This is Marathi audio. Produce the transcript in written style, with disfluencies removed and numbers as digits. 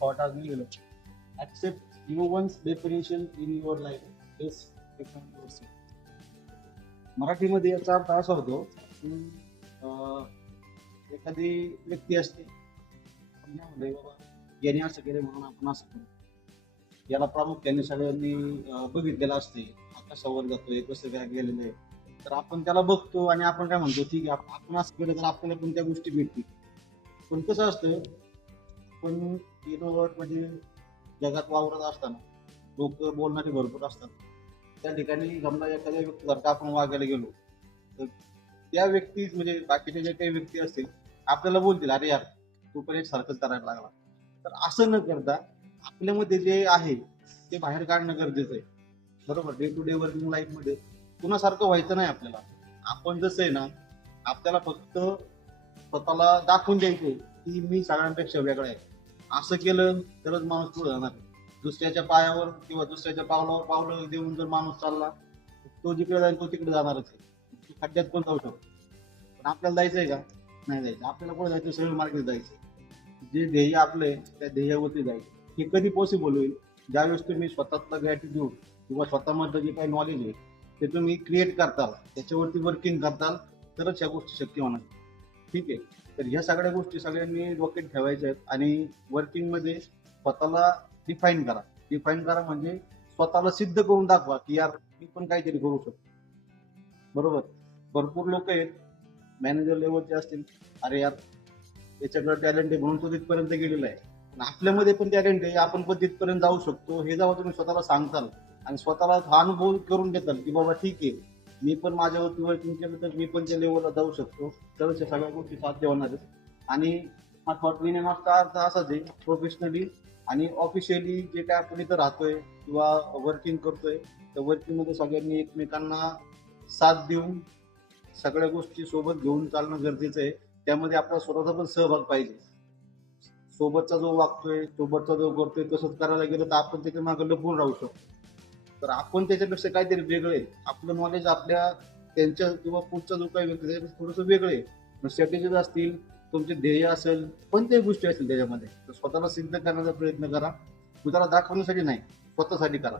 Thought as we accept no one's definition in your life is different yourself. मराठीमध्ये याचा अर्थ असा होतो की एखादी व्यक्ती असते पुण्यामध्ये, बाबा याने असं केलं म्हणून आपण असं करू. याला प्रामुख्याने सगळ्यांनी बघितलेलं असते, हा कशावर जातोय, कसं काय गेलेलं आहे. तर आपण त्याला बघतो आणि आपण काय म्हणतो, ठीक आहे आपण असं केलं तर आपल्याला पण त्या गोष्टी भेटतील. पण कसं असतं, पण म्हणजे जगात वावरत असताना लोक बोलणारे भरपूर असतात. त्या ठिकाणी समजा एखाद्या व्यक्तीसारखं आपण वागायला गेलो तर त्या व्यक्ती म्हणजे बाकीचे जे काही व्यक्ती असतील आपल्याला बोलतील, अरे यार तू पण एक सारखंच करायला लागला. तर असं न करता आपल्यामध्ये जे आहे ते बाहेर काढणं गरजेचं आहे. बरोबर, day to day working life मध्ये कुणासारखं व्हायचं नाही आपल्याला. आपण जसं आहे ना, आपल्याला फक्त स्वतःला दाखवून द्यायचं की मी सगळ्यांपेक्षा वेगळा आहे. असं केलं तरच माणूस पुढे जाणार. दुसऱ्याच्या पायावर किंवा दुसऱ्याच्या पावलावर पावलं देऊन जर माणूस चालला, तो जिकडे जाईल तो तिकडे जाणारच आहे. खड्ड्यात पण जाऊ शकतो. पण आपल्याला जायचंय का? नाही जायचं. आपल्याला कुठे जायचं? सरळ मार्गाने जायचं. जे ध्येय आपले त्या ध्येयावरती जायचं. हे कधी पॉसिबल होईल? ज्यावेळेस तुम्ही स्वतःतलं ग्रॅटिट्यूड किंवा स्वतःमधलं जे काही नॉलेज आहे ते तुम्ही क्रिएट करताल, त्याच्यावरती वर्किंग करताल, तरच ह्या गोष्टी शक्य होणार. ठीक आहे. तर ह्या सगळ्या गोष्टी सगळ्यांनी डोक्यात ठेवायच्या आहेत. आणि वर्किंगमध्ये स्वतःला डिफाईन करा. डिफाईन करा म्हणजे स्वतःला सिद्ध करून दाखवा की यार मी पण काहीतरी करू शकतो. बरोबर, भरपूर लोक आहेत मॅनेजर लेवलचे असतील, अरे यार याच्याकडे टॅलेंट आहे म्हणून तो तिथपर्यंत गेलेला आहे. पण आपल्यामध्ये पण टॅलेंट आहे, आपण पण तिथपर्यंत जाऊ शकतो. हे जेव्हा तुम्ही स्वतःला सांगताल आणि स्वतःला हा अनुभव करून घेताल की बाबा ठीक आहे मी पण माझ्यावरती वर्किंग केलं तर मी पण त्या लेवलला जाऊ शकतो, तरच या सगळ्या गोष्टी साध्य होणार आहेत. आणि हा थॉट मागचा अर्थ असाच आहे, प्रोफेशनली आणि ऑफिशियली जे काय आपण इथं राहतोय किंवा वर्किंग करतोय त्या वर्किंगमध्ये सगळ्यांनी एकमेकांना साथ देऊन सगळ्या गोष्टी सोबत घेऊन चालणं गरजेचं आहे. त्यामध्ये आपला स्वतःचा पण सहभाग पाहिजे. सोबतचा जो वागतोय, सोबतचा जो करतोय तसंच करायला गेलं तर आपण त्याच्या मागे लपून राहू शकतो. तर आपण त्याच्यापेक्षा काहीतरी वेगळं आहे. आपलं नॉलेज आपल्या त्यांच्या किंवा पुढचा जो काही व्यक्ती त्याच्यापेक्षा थोडंसं वेगळं आहे. स्ट्रॅटेजीज असतील, तुमचे ध्येय असेल, कोणत्याही गोष्टी असतील त्याच्यामध्ये, तर स्वतःला सिद्ध करण्याचा प्रयत्न करा. स्वतःला दाखवण्यासाठी नाही, स्वतःसाठी करा.